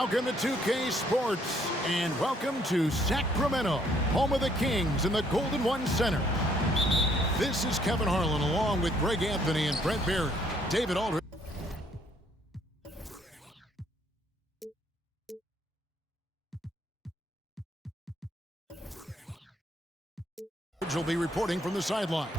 Welcome to 2K Sports, and welcome to Sacramento, home of the Kings in the Golden One Center. This is Kevin Harlan along with Greg Anthony and Brent Barry. David Aldridge will be reporting from the sidelines.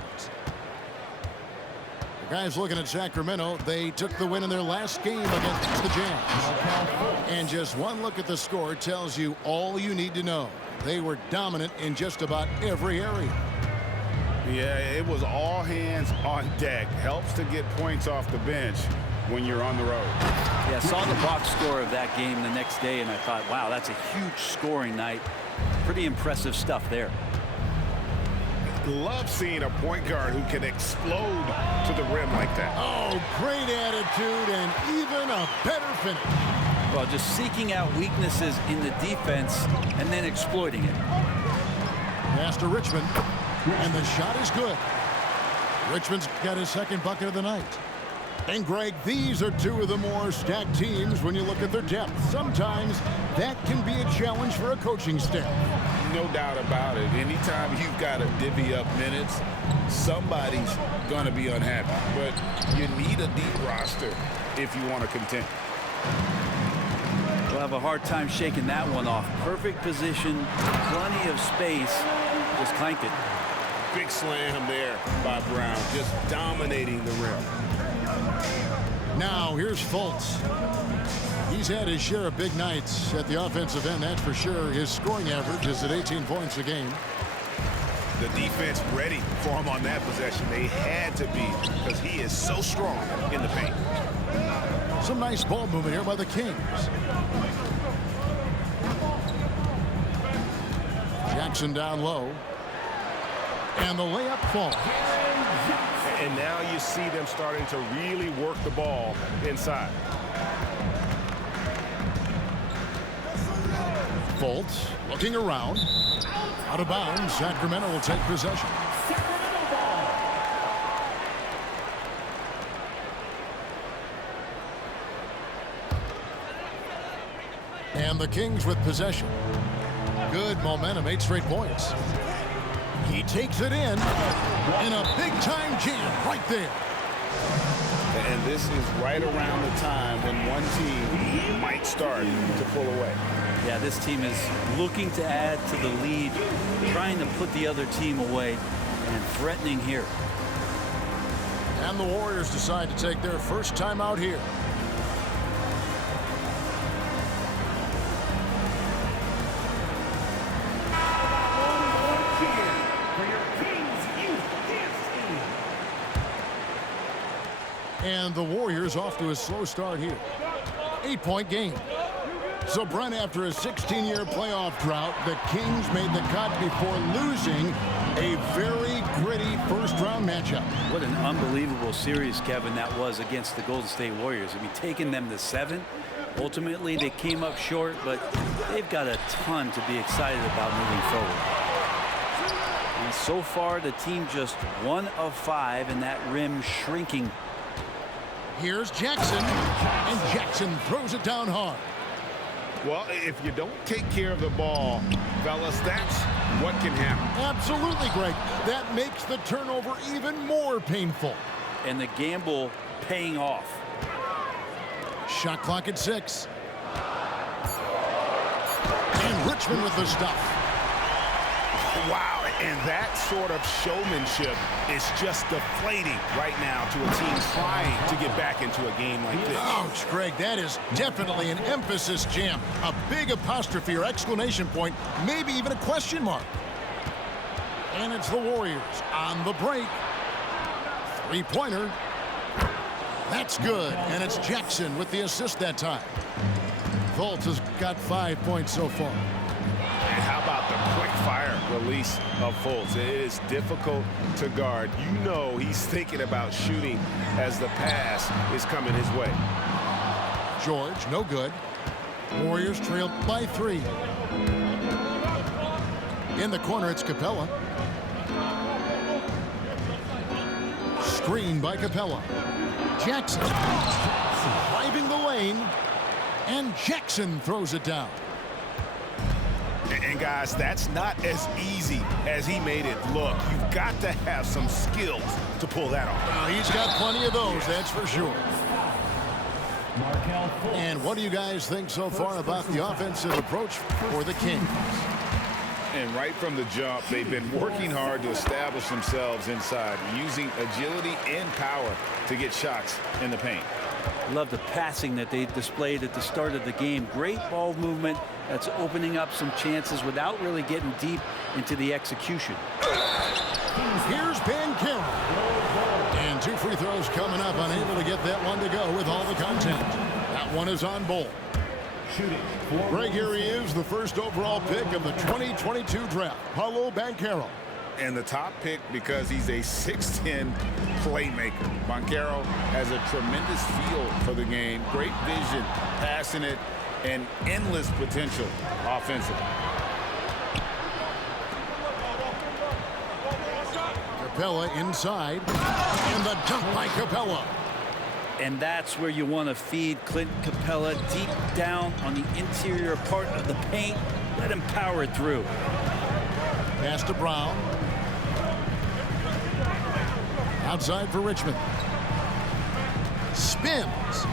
Guys, looking at Sacramento, they took the win in their last game against the Jazz. And just one look at the score tells you all you need to know. They were dominant in just about every area. Yeah, it was all hands on deck. Helps to get points off the bench when you're on the road. Yeah, I saw the box score of that game the next day, and I thought, wow, that's a huge scoring night. Pretty impressive stuff there. Love seeing a point guard who can explode to the rim like that. Oh, great attitude and even a better finish. Well, just seeking out weaknesses in the defense and then exploiting it. Pass to Richmond, and the shot is good. Richmond's got his second bucket of the night. And, Greg, these are two of the more stacked teams when you look at their depth. Sometimes that can be a challenge for a coaching staff. No doubt about it. Anytime you've got to divvy up minutes, somebody's going to be unhappy. But you need a deep roster if you want to contend. We'll have a hard time shaking that one off. Perfect position, plenty of space, just clanked it. Big slam there by Brown, just dominating the rim. Now here's Fultz. He's had his share of big nights at the offensive end, that's for sure. His scoring average is at 18 points a game. The defense ready for him on that possession. They had to be because he is so strong in the paint. Some nice ball movement here by the Kings. Jackson down low. And the layup falls. And now you see them starting to really work the ball inside. Fultz looking around. Out of bounds. Sacramento will take possession. And the Kings with possession. Good momentum, 8 straight points. He takes it in a big-time jam right there. And this is right around the time when one team might start to pull away. Yeah, this team is looking to add to the lead, trying to put the other team away, and threatening here. And the Warriors decide to take their first time out here. And the Warriors off to a slow start here. 8-point game. So, Brent, after a 16-year playoff drought, the Kings made the cut before losing a very gritty first-round matchup. What an unbelievable series, Kevin, that was against the Golden State Warriors. I mean, taking them to 7. Ultimately, they came up short, but they've got a ton to be excited about moving forward. And so far, the team just 1 of 5, and that rim shrinking. Here's Jackson, and Jackson throws it down hard. Well, if you don't take care of the ball, fellas, that's what can happen. Absolutely, Greg. That makes the turnover even more painful. And the gamble paying off. Shot clock at 6. And Richmond with the stuff. Wow, and that sort of showmanship is just deflating right now to a team trying to get back into a game like this. Ouch, Greg, that is definitely an emphasis jam. A big apostrophe or exclamation point, maybe even a question mark. And it's the Warriors on the break. 3-pointer. That's good, and it's Jackson with the assist that time. Fultz has got 5 points so far. And how about the quick-fire release of Fultz? It is difficult to guard. You know he's thinking about shooting as the pass is coming his way. George, no good. Warriors trailed by 3. In the corner, it's Capella. Screen by Capella. Jackson driving the lane. And Jackson throws it down. And guys, that's not as easy as he made it look. You've got to have some skills to pull that off. He's got plenty of those, that's for sure. And what do you guys think so far about the offensive approach for the Kings? And right from the jump, they've been working hard to establish themselves inside, using agility and power to get shots in the paint. Love the passing that they displayed at the start of the game. Great ball movement that's opening up some chances without really getting deep into the execution. Here's Banchero. And 2 free throws coming up, unable to get that one to go with all the content. That one is on Bull. Greg, here he is, the first overall pick of the 2022 draft, Paolo Banchero. And the top pick because he's a 6'10 playmaker. Banchero has a tremendous feel for the game, great vision, passing it, and endless potential offensively. Capella inside, and the dunk by Capella. And that's where you want to feed Clint Capella, deep down on the interior part of the paint. Let him power through. Pass to Brown. Outside for Richmond. Spins.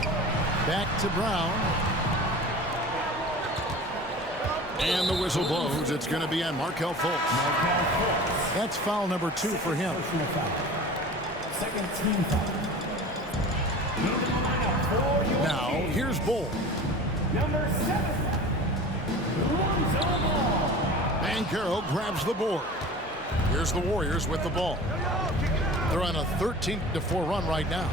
Back to Brown. And the whistle blows. It's going to be on Markelle Fultz. That's foul number 2 for him. Second team foul. Now, here's Bull. Number 7. Banchero grabs the board. Here's the Warriors with the ball. They're on a 13-4 run right now.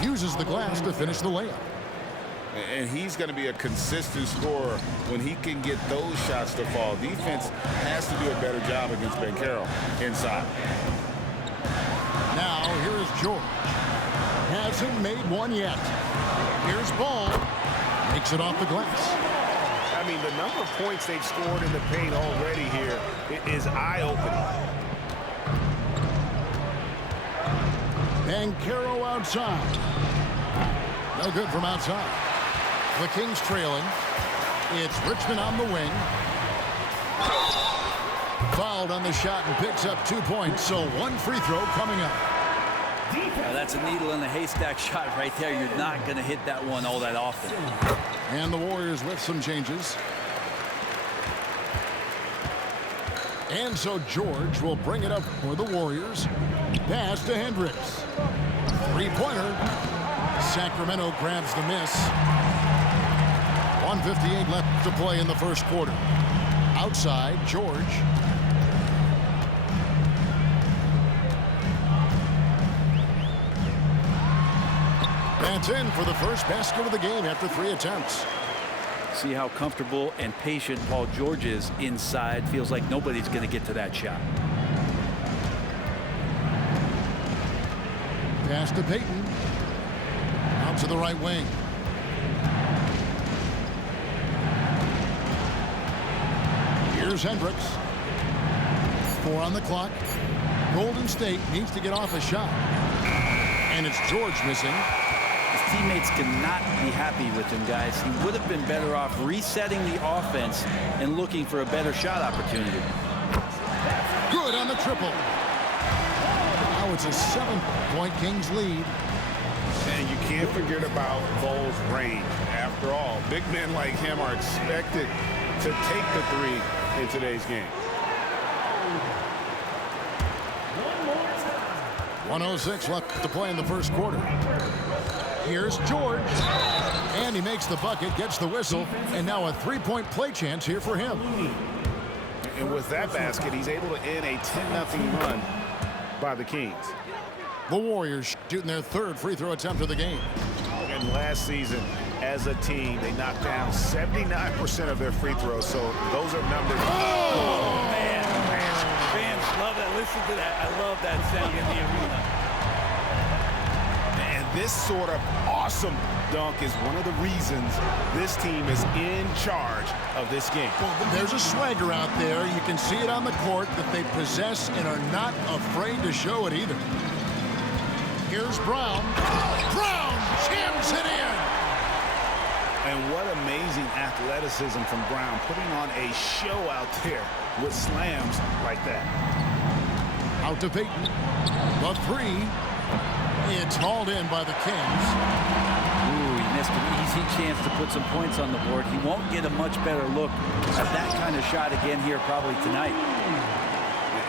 Uses the glass to finish the layup. And he's going to be a consistent scorer when he can get those shots to fall. Defense has to do a better job against Banchero inside. Now, here is George. Hasn't made one yet. Here's Ball. Makes it off the glass. I mean, the number of points they've scored in the paint already here is eye-opening. Banchero outside. No good from outside. The Kings trailing. It's Richmond on the wing. Fouled on the shot and picks up 2 points, so 1 free throw coming up. Now that's a needle in a haystack shot right there. You're not going to hit that one all that often. And the Warriors with some changes. And so George will bring it up for the Warriors. Pass to Hendricks. 3-pointer. Sacramento grabs the miss. 1:58 left to play in the first quarter. Outside, George. That's in for the first basket of the game after 3 attempts. See how comfortable and patient Paul George is inside. Feels like nobody's going to get to that shot. Pass to Payton. Out to the right wing. Here's Hendricks. 4 on the clock. Golden State needs to get off a shot. And it's George missing. His teammates cannot be happy with him, guys. He would have been better off resetting the offense and looking for a better shot opportunity. Good on the triple. Now it's a 7-point Kings lead. And you can't forget about Bull's range. After all, big men like him are expected to take the 3 in today's game. 1:06 left to play in the first quarter. Here's George. And he makes the bucket, gets the whistle, and now a 3-point play chance here for him. And with that basket, he's able to end a 10-0 run by the Kings. The Warriors shooting their 3rd free throw attempt of the game. And last season, as a team, they knocked down 79% of their free throws, so those are numbers. Oh, man. Fans love that. Listen to that. I love that sound in the arena. And this sort of awesome dunk is one of the reasons this team is in charge of this game. Well, there's a swagger out there. You can see it on the court that they possess and are not afraid to show it either. Here's Brown. Brown jams it in. And what amazing athleticism from Brown, putting on a show out there with slams like that. Out to Peyton. The three. It's hauled in by the Kings. Ooh, he missed an easy chance to put some points on the board. He won't get a much better look at that kind of shot again here probably tonight.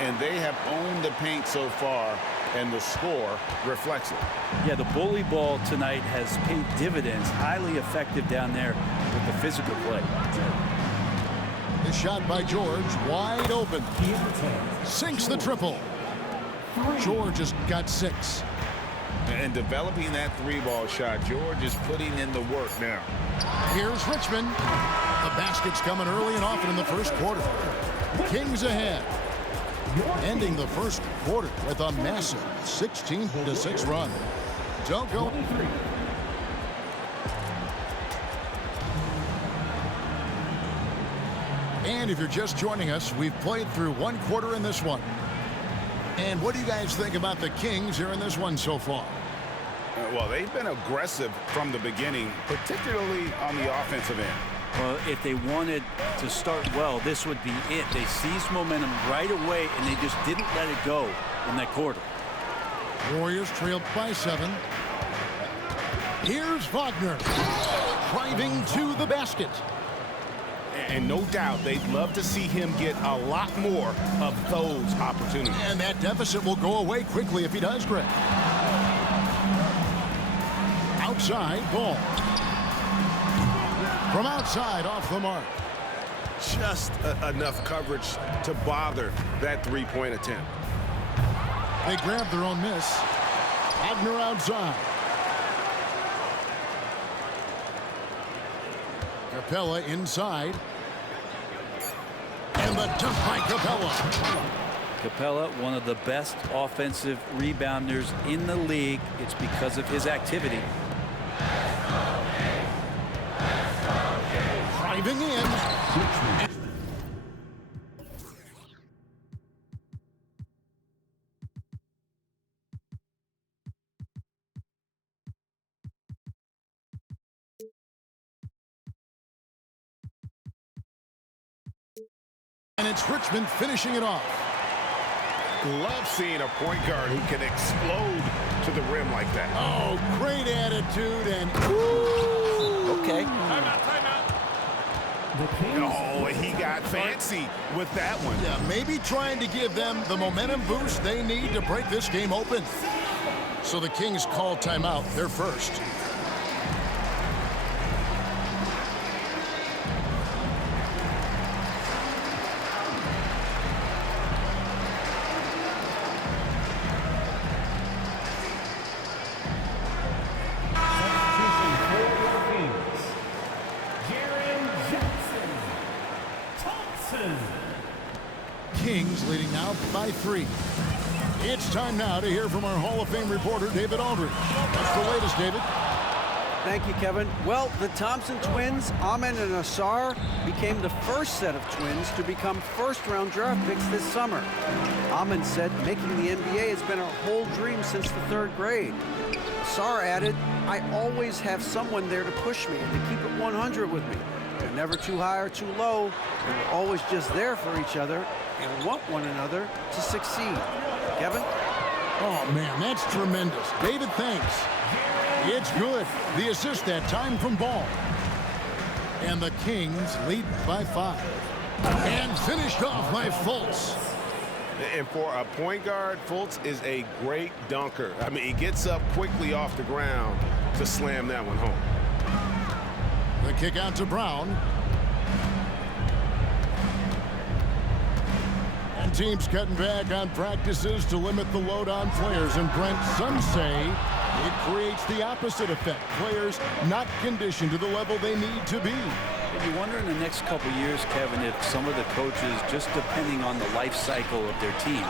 And they have owned the paint so far, and the score reflects it. Yeah, the bully ball tonight has paid dividends. Highly effective down there with the physical play. The shot by George, wide open. Sinks the triple. George has got 6. And developing that 3-ball shot, George is putting in the work now. Here's Richmond. The basket's coming early and often in the first quarter. Kings ahead. Ending the first quarter with a massive 16-6 run. Don't go. And if you're just joining us, we've played through 1 quarter in this one. And what do you guys think about the Kings here in this one so far? Well, they've been aggressive from the beginning, particularly on the offensive end. Well, if they wanted to start well, this would be it. They seized momentum right away, and they just didn't let it go in that quarter. Warriors trailed by 7. Here's Wagner driving to the basket. And no doubt they'd love to see him get a lot more of those opportunities. And that deficit will go away quickly if he does, Greg. Outside ball. From outside, off the mark. Just enough coverage to bother that three-point attempt. They grab their own miss. Wagner outside. Capella inside. And the dunk by Capella. Capella, one of the best offensive rebounders in the league. It's because of his activity. Driving in. And it's Richmond finishing it off. Love seeing a point guard who can explode to the rim like that. Oh, great attitude and Okay. Timeout. Oh, he got fancy with that one. yeah, maybe trying to give them the momentum boost they need to break this game open. So the Kings call timeout. They're first. Kings leading now by 3. It's time now to hear from our Hall of Fame reporter, David Aldridge. What's the latest, David? Thank you, Kevin. Well, the Thompson twins, Amen and Asar, became the first set of twins to become first-round draft picks this summer. Amen said making the NBA has been a whole dream since the 3rd grade. Asar added, I always have someone there to push me and to keep it 100 with me. They're never too high or too low. And we're always just there for each other and want one another to succeed. Kevin? Oh, man, that's tremendous. David, thanks. It's good. The assist that time from Ball. And the Kings lead by 5. And finished off by Fultz. And for a point guard, Fultz is a great dunker. I mean, he gets up quickly off the ground to slam that one home. The kick out to Brown. And teams cutting back on practices to limit the load on players. And Brent, some say it creates the opposite effect. Players not conditioned to the level they need to be. You wonder in the next couple years, Kevin, if some of the coaches, just depending on the life cycle of their team,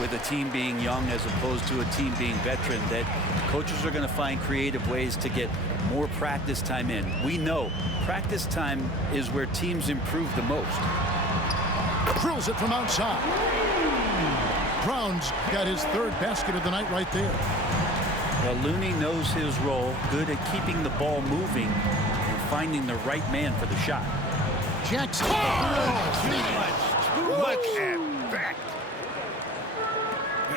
with a team being young as opposed to a team being veteran, that coaches are going to find creative ways to get more practice time in. We know practice time is where teams improve the most. Drills it from outside. Brown's got his 3rd basket of the night right there. Well, Looney knows his role, good at keeping the ball moving and finding the right man for the shot. Jackson. Look at that.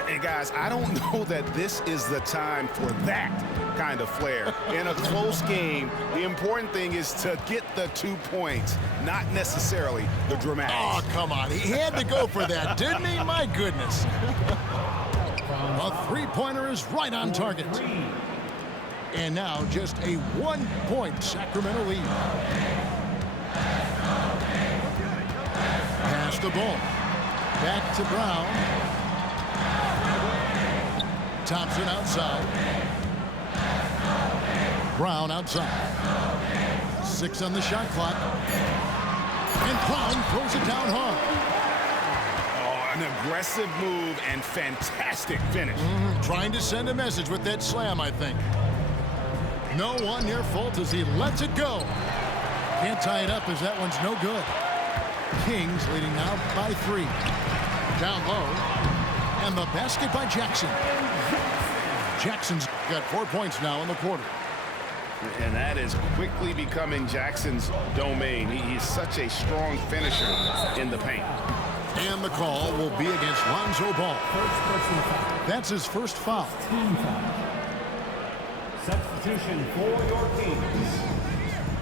And guys, I don't know that this is the time for that kind of flair. In a close game, the important thing is to get the 2 points, not necessarily the dramatics. Oh, come on. He had to go for that, didn't he? My goodness. A three-pointer is right on target. And now just a 1-point Sacramento lead. Pass the ball. Back to Brown. Thompson outside. Brown outside. 6 on the shot clock. And Brown throws it down hard. Oh, an aggressive move and fantastic finish. Trying to send a message with that slam, I think. No one near fault as he lets it go. Can't tie it up as that one's no good. Kings leading now by 3. Down low. And the basket by Jackson. Jackson's got 4 points now in the quarter. And that is quickly becoming Jackson's domain. He's such a strong finisher in the paint. And the call will be against Lonzo Ball. First personal foul. That's his first foul. Team foul. Substitution for your Kings.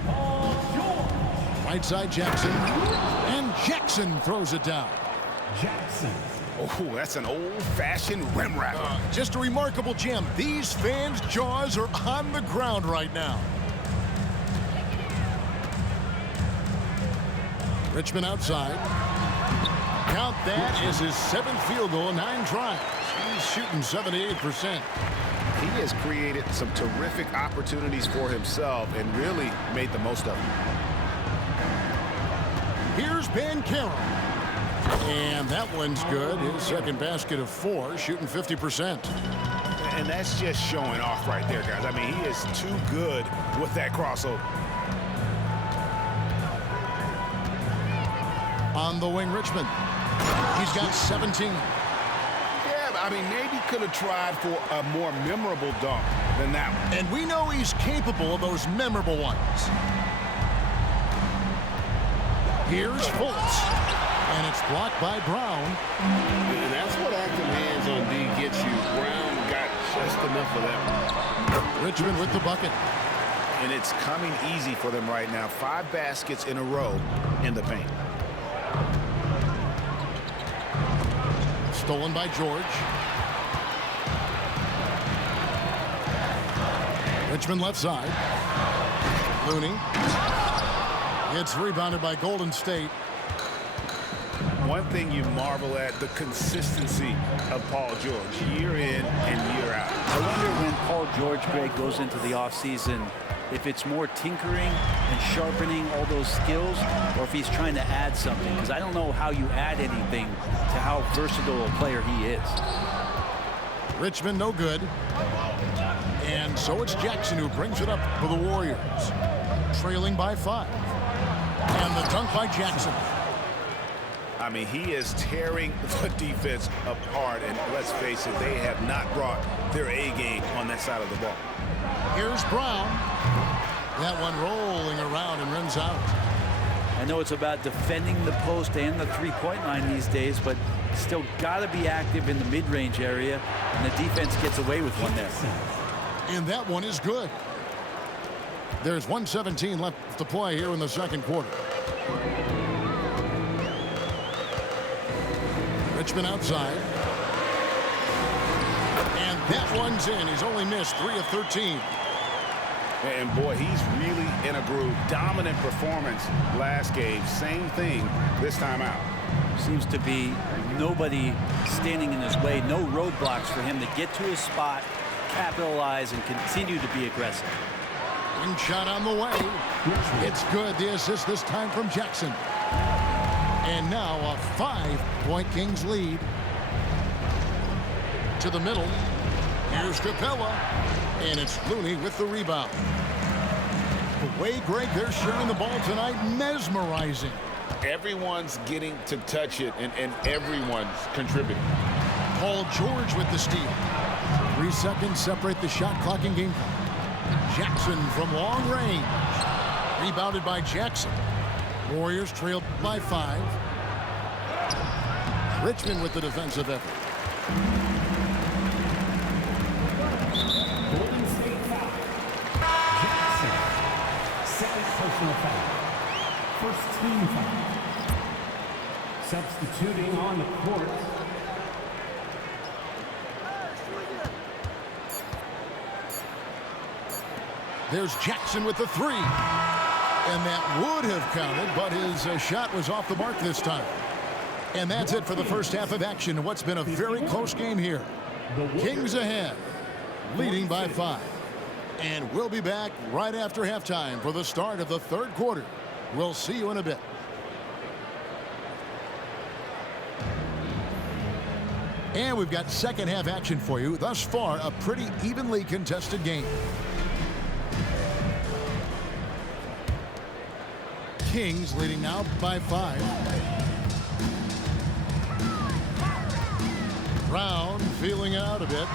Paul George. Right side Jackson. And Jackson throws it down. Jackson. Oh, that's an old-fashioned rim wrapper. Just a remarkable gem. These fans' jaws are on the ground right now. Richmond outside. Count that as his 7th field goal in 9 tries. He's shooting 78%. He has created some terrific opportunities for himself and really made the most of them. Here's Banchero. And that one's good. His second basket of 4, shooting 50%. And that's just showing off right there, guys. I mean, he is too good with that crossover. On the wing, Richmond. He's got 17. Yeah, I mean, maybe could have tried for a more memorable dunk than that one. And we know he's capable of those memorable ones. Here's Fultz. And it's blocked by Brown. And that's what active hands on D gets you. Brown got just enough of that one. Richmond with the bucket. And it's coming easy for them right now. 5 baskets in a row in the paint. Stolen by George. Richmond left side. Looney. It's rebounded by Golden State. One thing you marvel at, the consistency of Paul George, year in and year out. I wonder when Paul George, Greg, goes into the offseason, if it's more tinkering and sharpening all those skills, or if he's trying to add something. Because I don't know how you add anything to how versatile a player he is. Richmond no good. And so it's Jackson who brings it up for the Warriors. Trailing by 5. And the dunk by Jackson. I mean, he is tearing the defense apart, and let's face it, they have not brought their A game on that side of the ball. Here's Brown. That one rolling around and runs out. I know it's about defending the post and the three-point line these days, but still got to be active in the mid-range area, and the defense gets away with one there. And that one is good. There's 1:17 left to play here in the second quarter. Richmond outside. And that one's in. He's only missed 3 of 13. And boy, he's really in a groove. Dominant performance last game. Same thing this time out. Seems to be nobody standing in his way. No roadblocks for him to get to his spot, capitalize, and continue to be aggressive. Wing shot on the way. It's good. The assist this time from Jackson. And now a 5-point Kings lead. To the middle. Here's Capella. And it's Looney with the rebound. The way, Greg, they're sharing the ball tonight, mesmerizing. Everyone's getting to touch it, and everyone's contributing. Paul George with the steal. 3 seconds separate the shot clock and game clock. Jackson from long range. Rebounded by Jackson. Warriors trail by 5. Richmond with the defensive effort. Golden State foul. Jackson. Second personal foul. First team foul. Substituting on the court. There's Jackson with the 3. And that would have counted, but his shot was off the mark this time. And that's it for the first half of action. What's been a very close game here. Kings ahead, leading by 5. And we'll be back right after halftime for the start of the third quarter. We'll see you in a bit. And we've got second half action for you. Thus far, a pretty evenly contested game. Kings leading now by 5. Brown feeling it out a bit.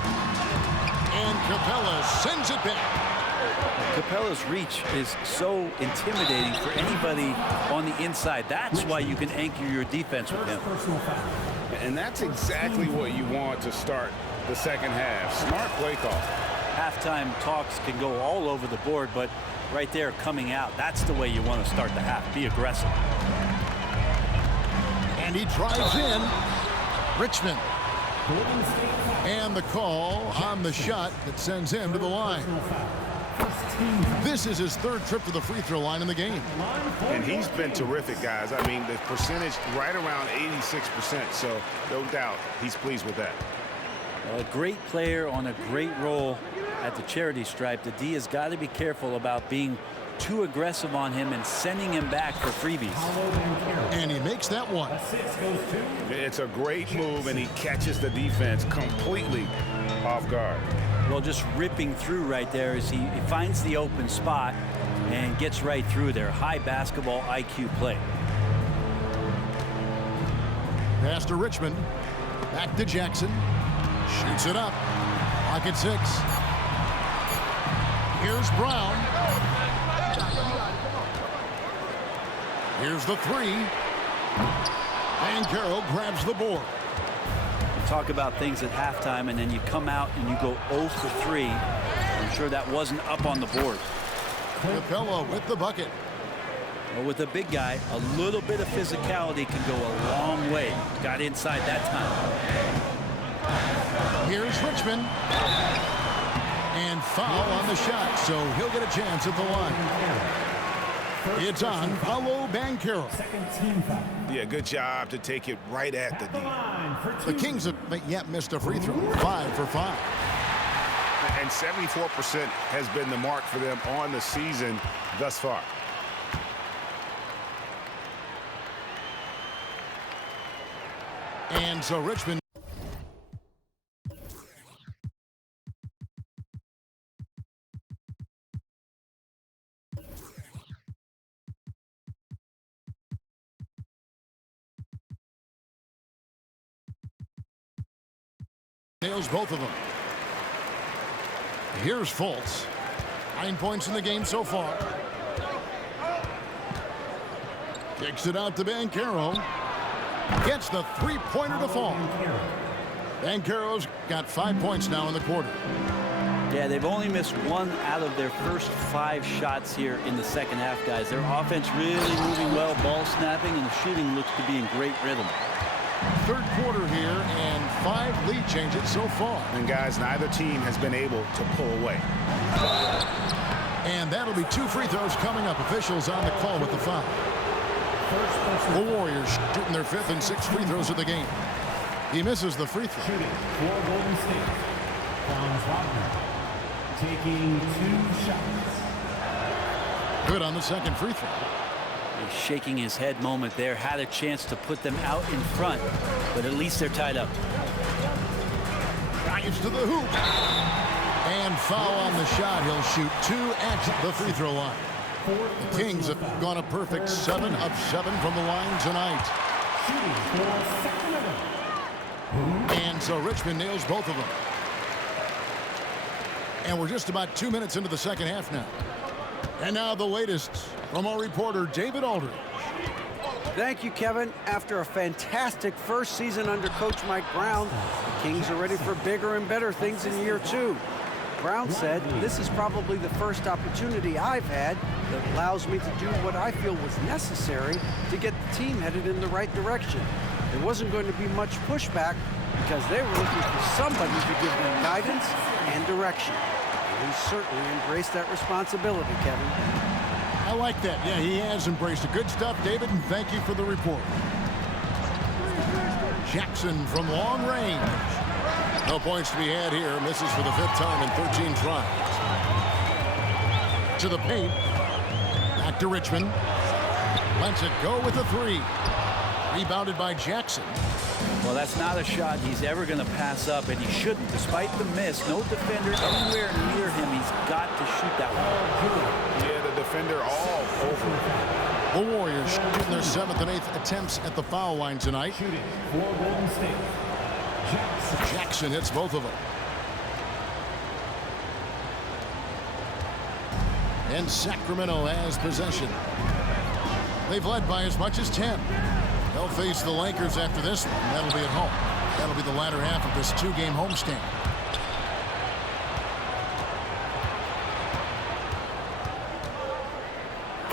And Capella sends it back. Capella's reach is so intimidating for anybody on the inside. That's why you can anchor your defense with him. And that's exactly what you want to start the second half. Smart play call. Halftime talks can go all over the board, but right there coming out, that's the way you want to start the half. Be aggressive. And he drives in. Richmond. And the call on the shot that sends him to the line. This is his third trip to the free throw line in the game. And he's been terrific, guys. I mean, the percentage right around 86%, so no doubt he's pleased with that. A great player on a great role at the charity stripe. The D has got to be careful about being too aggressive on him and sending him back for freebies. And he makes that one. It's a great move, and he catches the defense completely off guard. Well, just ripping through right there as he finds the open spot and gets right through there. High basketball IQ play. Pass to Richmond. Back to Jackson. Shoots it up. Pocket 6. Here's Brown. Here's the 3. Banchero grabs the board. Talk about things at halftime, and then you come out and you go 0 for 3. I'm sure that wasn't up on the board. Capella with the bucket. Well, with a big guy, a little bit of physicality can go a long way. Got inside that time. Here's Richmond. And foul on the shot, so he'll get a chance at the line. It's on Paolo Banchero. Yeah, good job to take it right at the D. The Kings have yet missed a free throw. 5 for 5. And 74% has been the mark for them on the season thus far. And so Richmond. Nails both of them. Here's Fultz. 9 points in the game so far. Kicks it out to Banchero. Gets the three-pointer to fall. Banchero's got 5 points now in the quarter. Yeah, they've only missed 1 out of their first 5 shots here in the second half, guys. Their offense really moving well, ball snapping, and the shooting looks to be in great rhythm. Third quarter here, and 5 lead changes so far. And guys, neither team has been able to pull away. And that'll be 2 free throws coming up. Officials on the call with the foul. The Warriors shooting their 5th and 6th free throws of the game. He misses the free throw. Shooting for Golden State. Franz Wagner taking 2 shots. Good on the second free throw. He's shaking his head moment there. Had a chance to put them out in front, but at least they're tied up. Drives to the hoop. And foul on the shot. He'll shoot 2 at the free throw line. The Kings have gone a perfect 7 of 7 from the line tonight. And so Richmond nails both of them. And we're just about 2 minutes into the second half now. And now the latest from our reporter, David Aldridge. Thank you, Kevin. After a fantastic first season under Coach Mike Brown, the Kings are ready for bigger and better things in year 2. Brown said, "This is probably the first opportunity I've had that allows me to do what I feel was necessary to get the team headed in the right direction. There wasn't going to be much pushback because they were looking for somebody to give them guidance and direction." And he certainly embraced that responsibility, Kevin. I like that. Yeah, he has embraced it. Good stuff, David, and thank you for the report. Jackson from long range. No points to be had here. Misses for the 5th time in 13 tries. To the paint. Back to Richmond. Lets it go with a 3. Rebounded by Jackson. Well, that's not a shot he's ever going to pass up, and he shouldn't. Despite the miss, no defender anywhere near him. He's got to shoot that one. Yeah, the defender all over. The Warriors shooting their 7th and 8th attempts at the foul line tonight. Shooting for Golden State. Jackson hits both of them. And Sacramento has possession. They've led by as much as 10. They'll face the Lakers after this one. That'll be at home. That'll be the latter half of this 2-game homestand.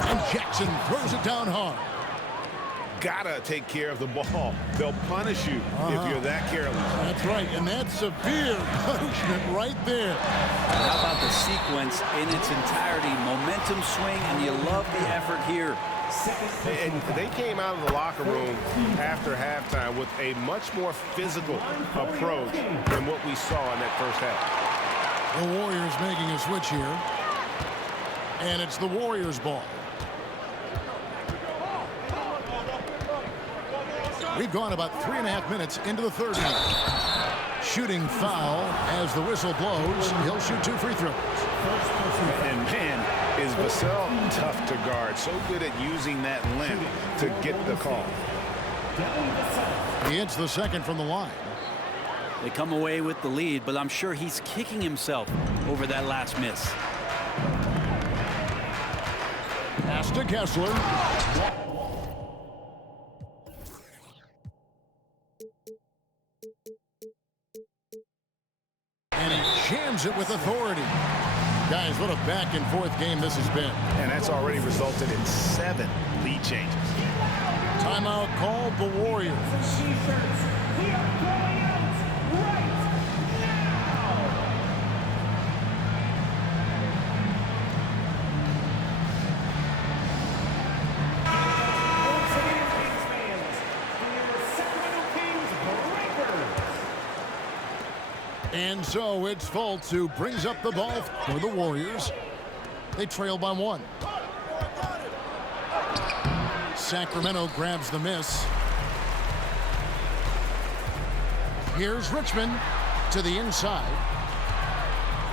And Jackson throws it down hard. Gotta take care of the ball. They'll punish you if you're that careless. That's right, and that's severe punishment right there. How about the sequence in its entirety? Momentum swing, and you love the effort here. And they came out of the locker room after halftime with a much more physical approach than what we saw in that first half. The Warriors making a switch here. And it's the Warriors' ball. We've gone about 3.5 minutes into the 3rd minute. Shooting foul as the whistle blows. He'll shoot 2 free throws. And man, is Vassell tough to guard. So good at using that length to get the call. He hits the 2nd from the line. They come away with the lead, but I'm sure he's kicking himself over that last miss. Pass to Kessler. And he jams it with authority. Guys, what a back-and-forth game this has been. And that's already resulted in 7 lead changes. Timeout called the Warriors. And so it's Fultz who brings up the ball for the Warriors. They trail by 1. Sacramento grabs the miss. Here's Richmond to the inside.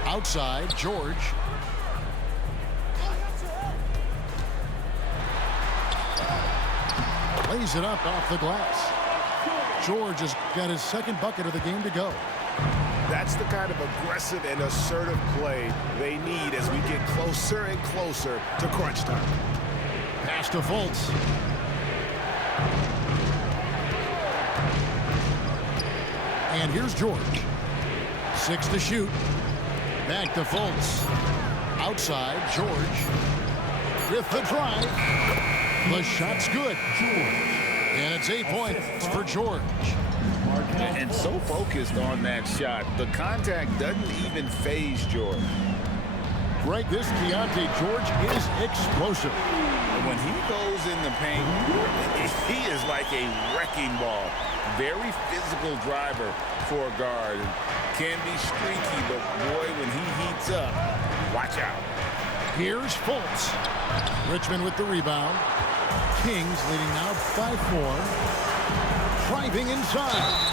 Outside, George. Lays it up off the glass. George has got his 2nd bucket of the game to go. That's the kind of aggressive and assertive play they need as we get closer and closer to crunch time. Pass to Fultz. And here's George. 6 to shoot. Back to Fultz. Outside, George. With the drive. The shot's good. And it's 8 points for George. And so focused on that shot. The contact doesn't even phase George. Greg, this Keontae George is explosive. When he goes in the paint, he is like a wrecking ball. Very physical driver for a guard. Can be streaky, but boy, when he heats up, watch out. Here's Fultz. Richmond with the rebound. Kings leading now by 4. Driving inside.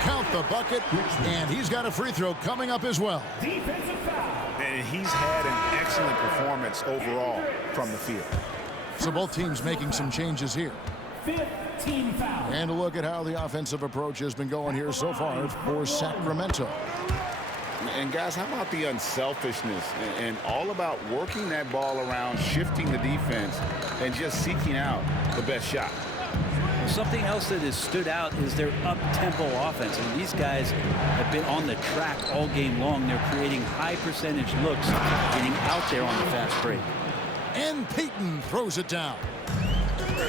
Count the bucket, and he's got a free throw coming up as well. Defensive foul. And he's had an excellent performance overall from the field. So both teams making some changes here. 5th team foul. And a look at how the offensive approach has been going here so far for Sacramento. And guys, how about the unselfishness and all about working that ball around, shifting the defense, and just seeking out the best shot. Something else that has stood out is their up-tempo offense. And these guys have been on the track all game long. They're creating high percentage looks, getting out there on the fast break. And Payton throws it down.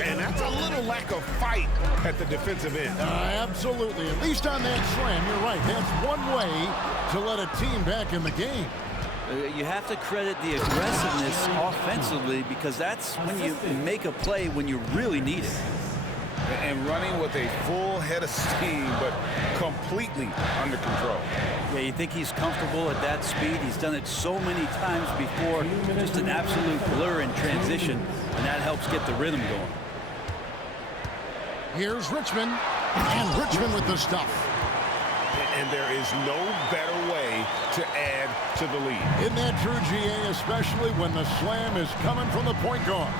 And that's a little lack of fight at the defensive end. Absolutely. At least on that slam, you're right. That's one way to let a team back in the game. You have to credit the aggressiveness offensively, because that's when you make a play when you really need it. And running with a full head of steam, but completely under control. Yeah, you think he's comfortable at that speed. He's done it so many times before. Just an absolute blur in transition, and that helps get the rhythm going. Here's Richmond, and Richmond with the stuff. And there is no better way to add to the lead. Isn't that true, GA, especially when the slam is coming from the point guard?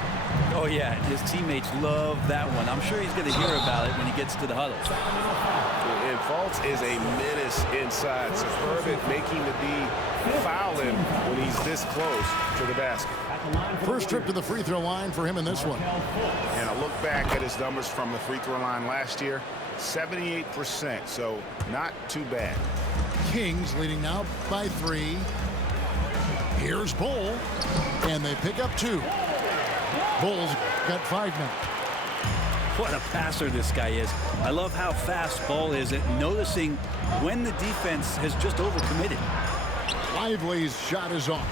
Oh, yeah, his teammates love that one. I'm sure he's going to hear about it when he gets to the huddle. And Fultz is a menace inside. Superb at making the D foul him when he's this close to the basket. First trip to the free throw line for him in this one. And a look back at his numbers from the free throw line last year, 78%, so not too bad. Kings leading now by 3. Here's Bull, and they pick up 2. Bull's got 5 now. What a passer this guy is. I love how fast Bull is at noticing when the defense has just overcommitted. Lively's shot is off.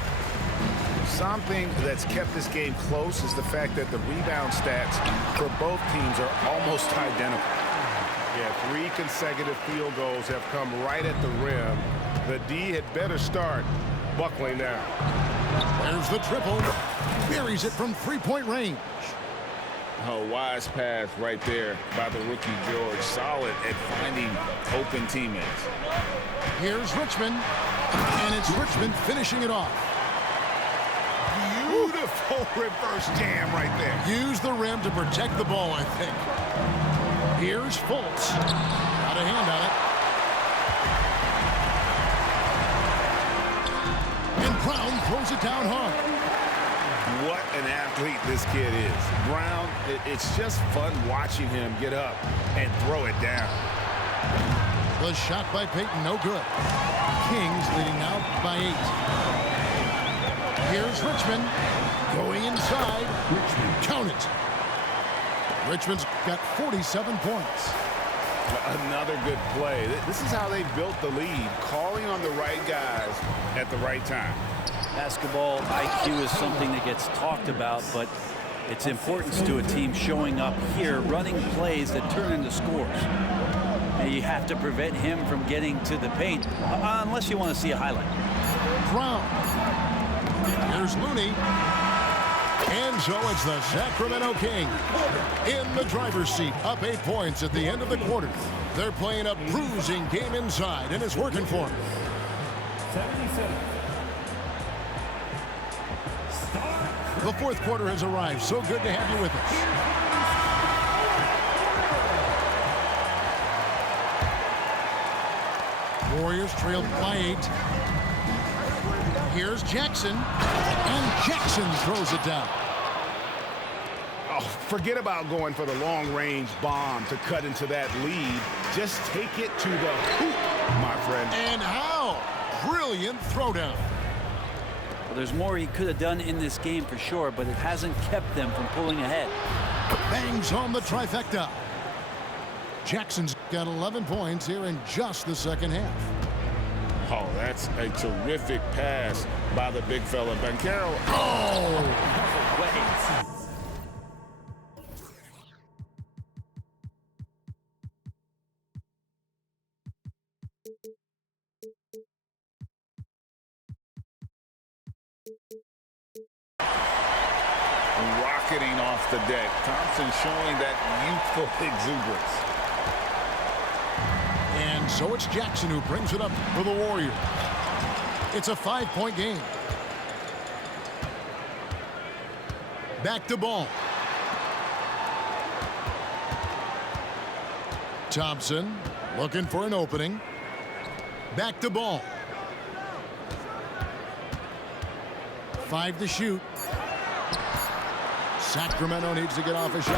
Something that's kept this game close is the fact that the rebound stats for both teams are almost identical. Yeah, 3 consecutive field goals have come right at the rim. The D had better start buckling down. There's the triple. Buries it from 3-point range. A wise pass right there by the rookie George. Solid at finding open teammates. Here's Richmond, and it's Richmond finishing it off. Beautiful reverse jam right there. Use the rim to protect the ball, I think. Here's Fultz. Got a hand on it. And Brown throws it down hard. What an athlete this kid is. Brown, it's just fun watching him get up and throw it down. The shot by Payton, no good. Kings leading now by 8. Here's Richmond going inside. Count it. Richmond's got 47 points. Another good play. This is how they built the lead, calling on the right guys at the right time. Basketball IQ is something that gets talked about, but its importance to a team showing up here, running plays that turn into scores. And you have to prevent him from getting to the paint, unless you want to see a highlight. Brown. Here's Looney. And so it's the Sacramento Kings in the driver's seat, up 8 points at the end of the quarter. They're playing a bruising game inside, and it's working for them. 77. The fourth quarter has arrived. So good to have you with us. Warriors trailed by 8. Here's Jackson, and Jackson throws it down. Oh, forget about going for the long-range bomb to cut into that lead. Just take it to the hoop, my friend. And how? Brilliant throwdown. Well, there's more he could have done in this game for sure, but it hasn't kept them from pulling ahead. Bangs home the trifecta. Jackson's got 11 points here in just the second half. Oh, that's a terrific pass by the big fella. Banchero. Oh! Wait. Rocketing off the deck. Thompson showing that youthful exuberance. And so it's Jackson who brings it up for the Warriors. It's a 5-point game. Back to Ball. Thompson looking for an opening. Back to Ball. 5 to shoot. Sacramento needs to get off a shot.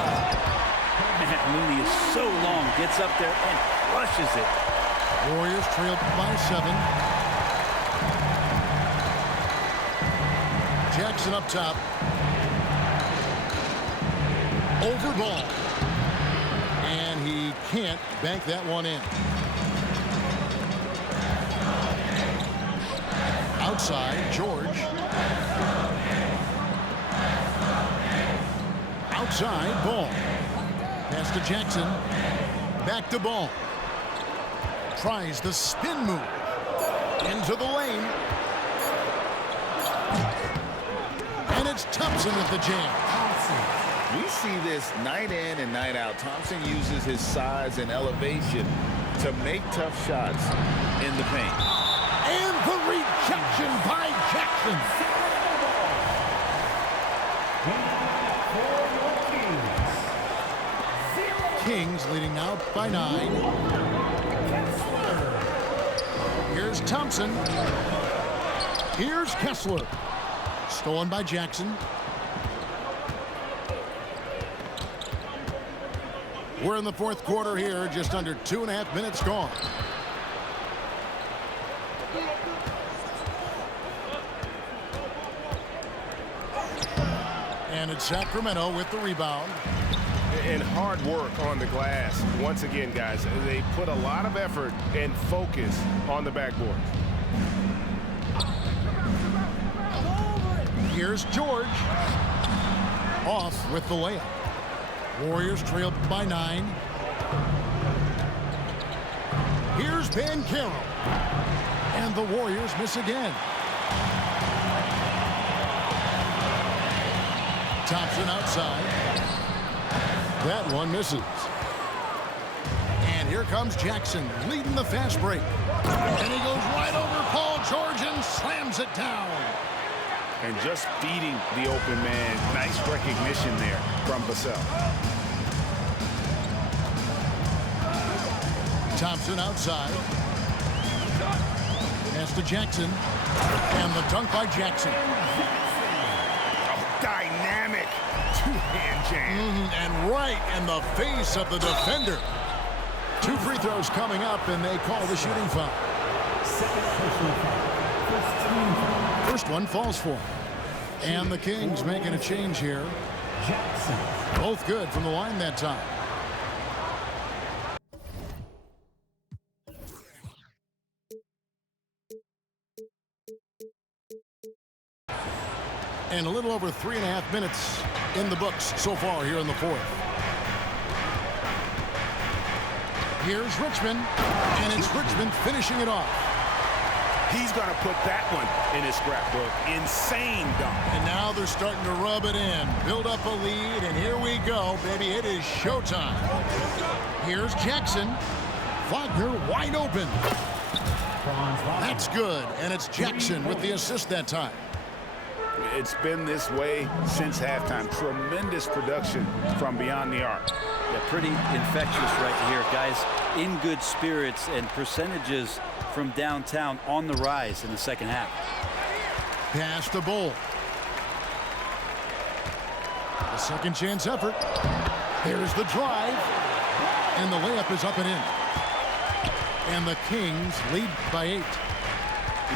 Man, Looney is so long, gets up there and crushes it. Warriors trail by 7. Jackson up top. Over ball. And he can't bank that one in. Outside, George. Outside, Ball. Pass to Jackson. Back to Ball. Tries the spin move. Into the lane. And it's Thompson with the jam. We see this night in and night out. Thompson uses his size and elevation to make tough shots in the paint. And the rejection by Jackson. Kings leading out by 9. Here's Thompson. Here's Kessler. Stolen by Jackson. We're in the 4th quarter here, just under 2.5 minutes gone. And it's Sacramento with the rebound. And hard work on the glass. Once again, guys, they put a lot of effort and focus on the backboard. Here's George. Off with the layup. Warriors trail by 9. Here's Bancaro. And the Warriors miss again. Thompson outside. That one misses. And here comes Jackson leading the fast break. And he goes right over Paul George and slams it down. And just feeding the open man. Nice recognition there from Vassell. Thompson outside. Pass to Jackson. And the dunk by Jackson. Dynamic two-hand jam. And right in the face of the defender. 2 free throws coming up, and they call the shooting foul. First one falls for him. And the Kings making a change here. Both good from the line that time. And a little over 3.5 minutes in the books so far here in the 4th. Here's Richmond, and it's Richmond finishing it off. He's going to put that one in his scrapbook. Insane dunk. And now they're starting to rub it in, build up a lead, and here we go, baby. It is showtime. Here's Jackson. Wagner wide open. That's good, and it's Jackson with the assist that time. It's been this way since halftime. Tremendous production from beyond the arc. Yeah, pretty infectious right here, guys. In good spirits and percentages from downtown on the rise in the second half. Pass to Bull. A second chance effort. There's the drive. And the layup is up and in. And the Kings lead by 8.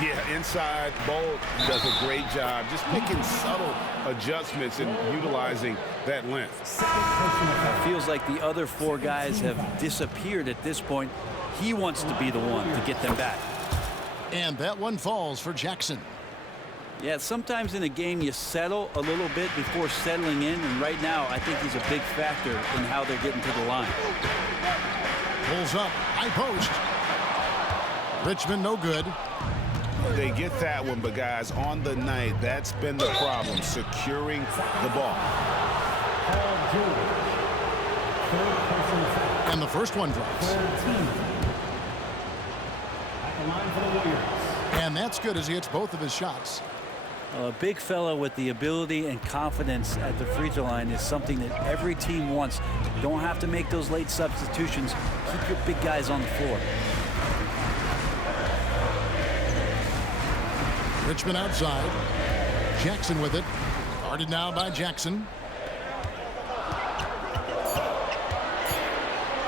Yeah, inside, Bull does a great job just making subtle adjustments and utilizing that length. It feels like the other 4 guys have disappeared at this point. He wants to be the one to get them back. And that one falls for Jackson. Yeah, sometimes in a game you settle a little bit before settling in, and right now I think he's a big factor in how they're getting to the line. Pulls up, high post. Richmond no good. They get that one, but guys, on the night, that's been the problem, securing the ball. And the first one drops. And that's good as he hits both of his shots. A big fella with the ability and confidence at the free throw line is something that every team wants. You don't have to make those late substitutions. Keep your big guys on the floor. Richmond outside. Jackson with it. Guarded now by Jackson.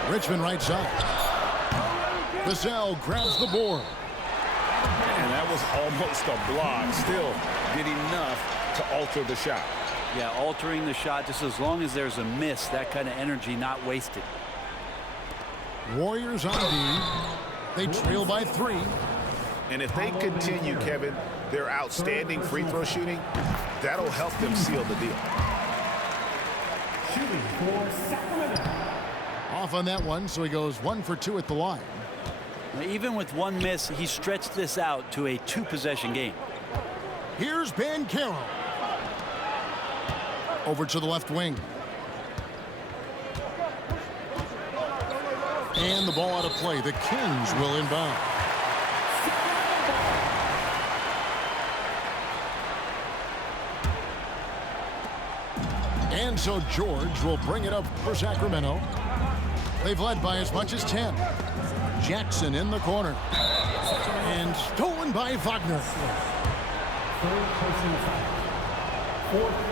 Richmond right side. Vassell grabs the board. And that was almost a block. Still did enough to alter the shot. Yeah, altering the shot, just as long as there's a miss, that kind of energy not wasted. Warriors on D. They trail by 3. And if they continue, Kevin, their outstanding free throw shooting, that'll help them seal the deal. Shooting for Sacramento. Off on that one, so he goes 1 for 2 at the line. Now, even with one miss, he stretched this out to a 2-possession game. Here's Banchero. Over to the left wing. And the ball out of play. The Kings will inbound. And so George will bring it up for Sacramento. They've led by as much as 10. Jackson in the corner. And stolen by Wagner.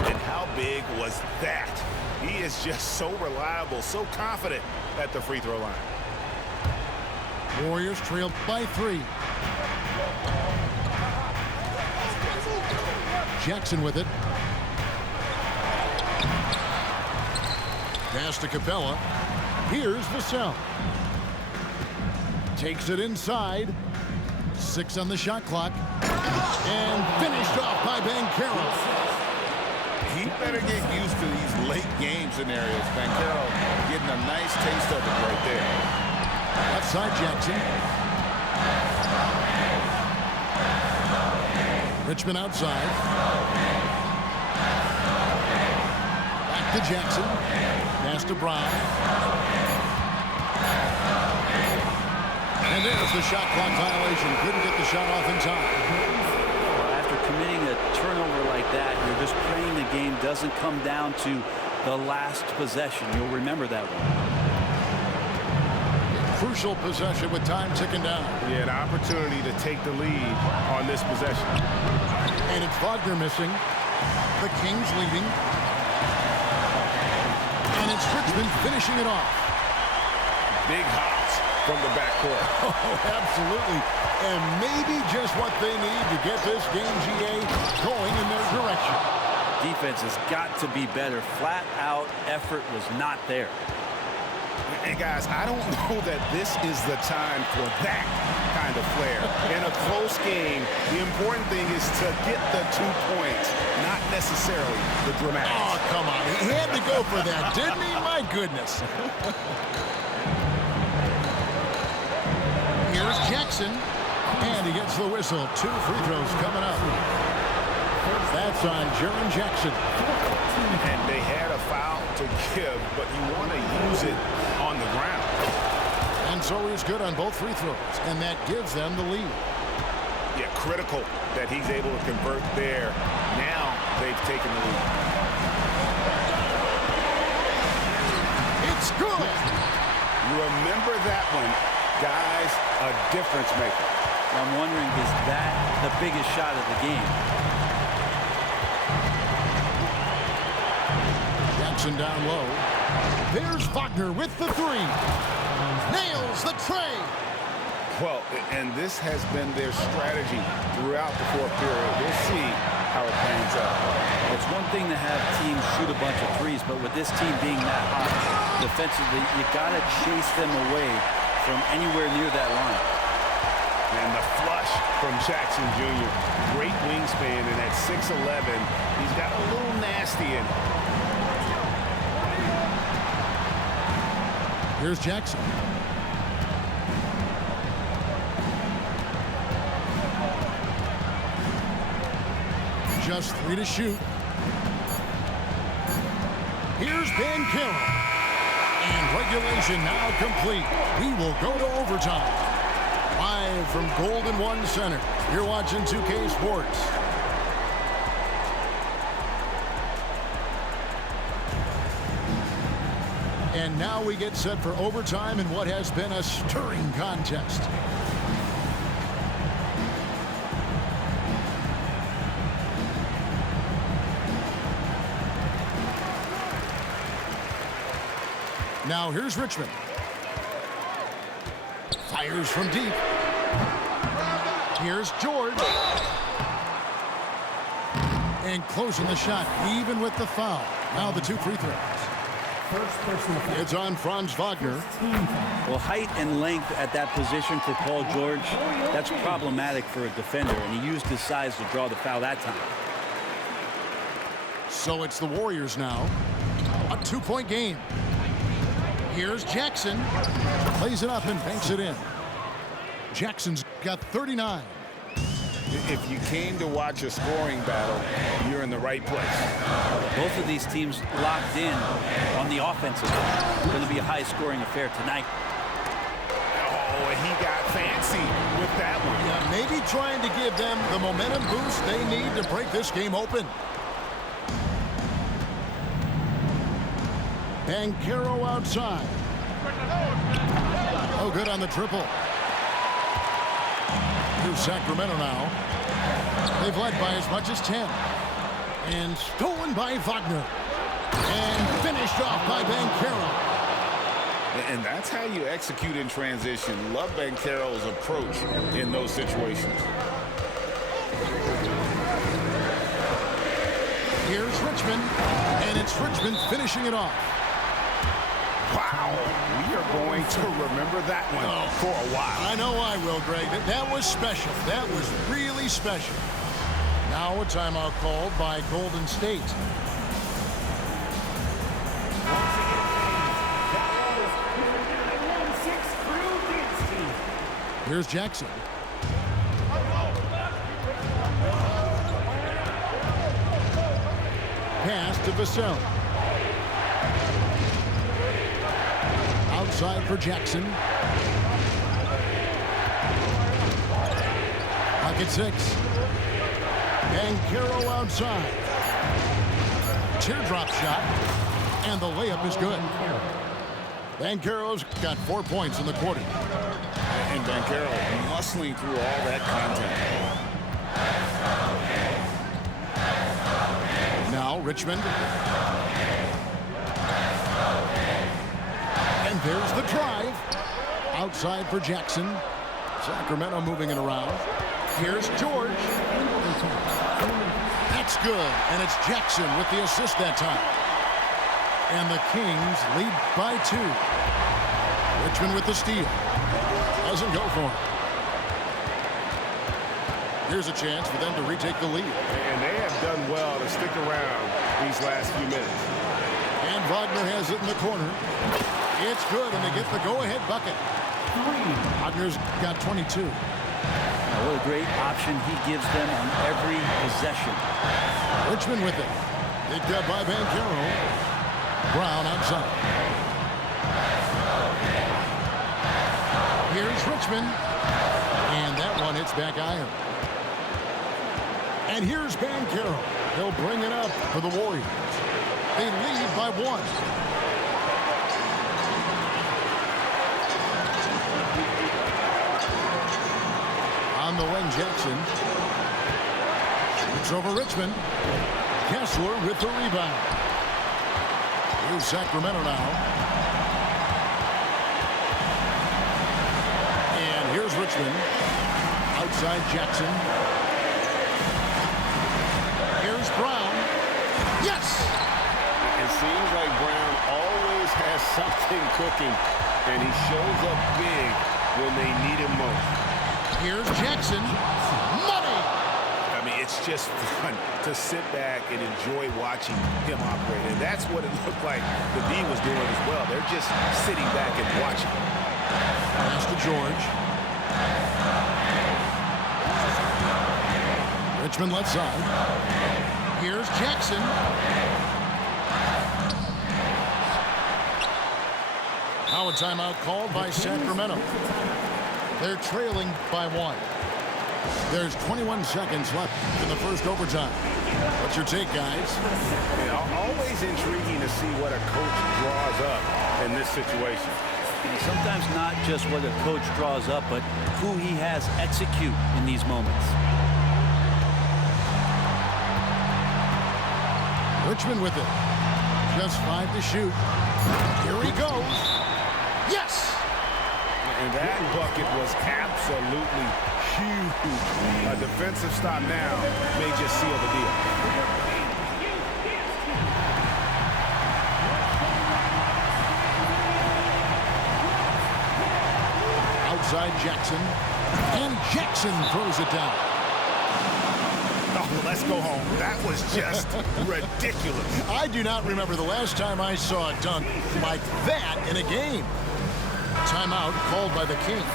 And how big was that? He is just so reliable, so confident at the free throw line. Warriors trail by 3. Jackson with it. Pass to Capella. Here's Vassell. Takes it inside. 6 on the shot clock. And finished off by Banchero. He better get used to these late game scenarios. Banchero getting a nice taste of it right there. Left side Jackson. Richmond outside. Back to Jackson. Pass to Brown. And there's the shot clock violation. Couldn't get the shot off in time. After committing a turnover like that, you're just praying the game doesn't come down to the last possession. You'll remember that one. Crucial possession with time ticking down. Yeah, an opportunity to take the lead on this possession. And it's Wagner missing. The Kings leading. And it's Richmond finishing it off. Big hops from the backcourt. Oh, absolutely. And maybe just what they need to get this game, GA, going in their direction. Defense has got to be better. Flat out effort was not there. And guys, I don't know that this is the time for that kind of flair. In a close game, the important thing is to get the 2 points, not necessarily the dramatics. Oh, come on. He had to go for that, didn't he? My goodness. Here's Jackson. And he gets the whistle. 2 free throws coming up. That's on Jaren Jackson. And they had a foul to give, but you want to use it on the ground. And so he's good on both free throws, and that gives them the lead. Yeah, critical that he's able to convert there. Now they've taken the lead. It's good. Remember that one, guys, a difference maker. I'm wondering, is that the biggest shot of the game? Jackson down low. There's Wagner with the 3. Nails the tray. Well, and this has been their strategy throughout the fourth period. We'll see how it pans out. It's one thing to have teams shoot a bunch of threes, but with this team being that hot defensively, you got to chase them away from anywhere near that line. And the flush from Jackson Jr. Great wingspan, and at 6'11", he's got a little nasty in it. Here's Jackson. Just 3 to shoot. Here's Banchero. And regulation now complete. We will go to overtime. Live from Golden One Center. You're watching 2K Sports. And now we get set for overtime in what has been a stirring contest. Now here's Richmond. Fires from deep. Here's George. And closing the shot, even with the foul. Now the 2 free throws. First personal foul. It's on Franz Wagner. Well, height and length at that position for Paul George, that's problematic for a defender, and he used his size to draw the foul that time. So it's the Warriors now. A 2-point game. Here's Jackson. Plays it up and banks it in. Jackson's got 39. If you came to watch a scoring battle, you're in the right place. Both of these teams locked in on the offensive end. Going to be a high-scoring affair tonight. Oh, and he got fancy with that one. Yeah, maybe trying to give them the momentum boost they need to break this game open. Banchero outside. Oh, good on the triple. Here's Sacramento now. They've led by as much as 10. And stolen by Wagner. And finished off by Banchero. And that's how you execute in transition. Love Banchero's approach in those situations. Here's Richmond. And it's Richmond finishing it off. Wow, we are going to remember that one for a while. I know I will, Greg. That was special. That was really special. Now a timeout called by Golden State. Here's Jackson. Pass to Vassell. Outside for Jackson. Pocket 6. Banchero outside. Teardrop shot. And the layup is good. Banchero's got 4 points in the quarter. And Banchero muscling through all that contact. Now Richmond. And there's the drive. Outside for Jackson. Sacramento moving it around. Here's George. That's good. And it's Jackson with the assist that time. And the Kings lead by 2. Richmond with the steal. Doesn't go for it. Here's a chance for them to retake the lead. And they have done well to stick around these last few minutes. And Wagner has it in the corner. It's good, and they get the go-ahead bucket. Wagner's got 22. Now, what a great option he gives them on every possession. Richmond with it. Picked up by Banchero. Brown outside. Here's Richmond. And that one hits back iron. And here's Banchero. He'll bring it up for the Warriors. They lead by 1. On the wing, Jackson. It's over Richmond. Kessler with the rebound. Here's Sacramento now. And here's Richmond. Outside Jackson. Here's Brown. Yes! It seems like Brown always has something cooking, and he shows up big when they need him most. Here's Jackson. Money! I mean, it's just fun to sit back and enjoy watching him operate. And that's what it looked like the D was doing as well. They're just sitting back and watching. Pass to George. Richmond left side. Here's Jackson. Now a timeout called by Sacramento. They're trailing by 1. There's 21 seconds left in the first overtime. What's your take, guys? Always intriguing to see what a coach draws up in this situation. And sometimes not just what a coach draws up, but who he has execute in these moments. Richmond with it. Just 5 to shoot. Here he goes. Yes! And that bucket was absolutely huge. A defensive stop now may just seal the deal. Outside Jackson. And Jackson throws it down. Oh, let's go home. That was just ridiculous. I do not remember the last time I saw a dunk like that in a game. Timeout called by the Kings.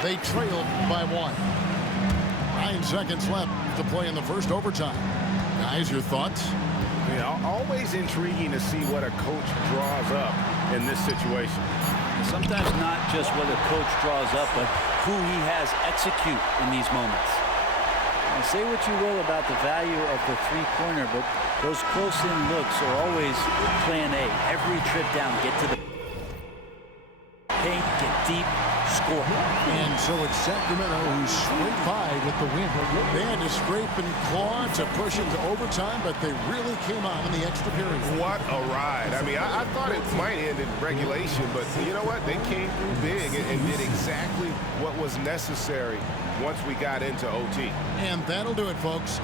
They trail by 1. 9 seconds left to play in the first overtime. Guys, your thoughts? Yeah, always intriguing to see what a coach draws up in this situation. Sometimes not just what a coach draws up, but who he has execute in these moments. Now, say what you will about the value of the three-pointer, but those close-in looks are always plan A. Every trip down, get to the paint, get deep, score. And so it's Sacramento who scraped by with the win. They had to scrape and claw to push it to overtime, but they really came on in the extra period. What a ride. I mean, I thought it might end in regulation, but you know what? They came through big and did exactly what was necessary once we got into OT. And that'll do it, folks.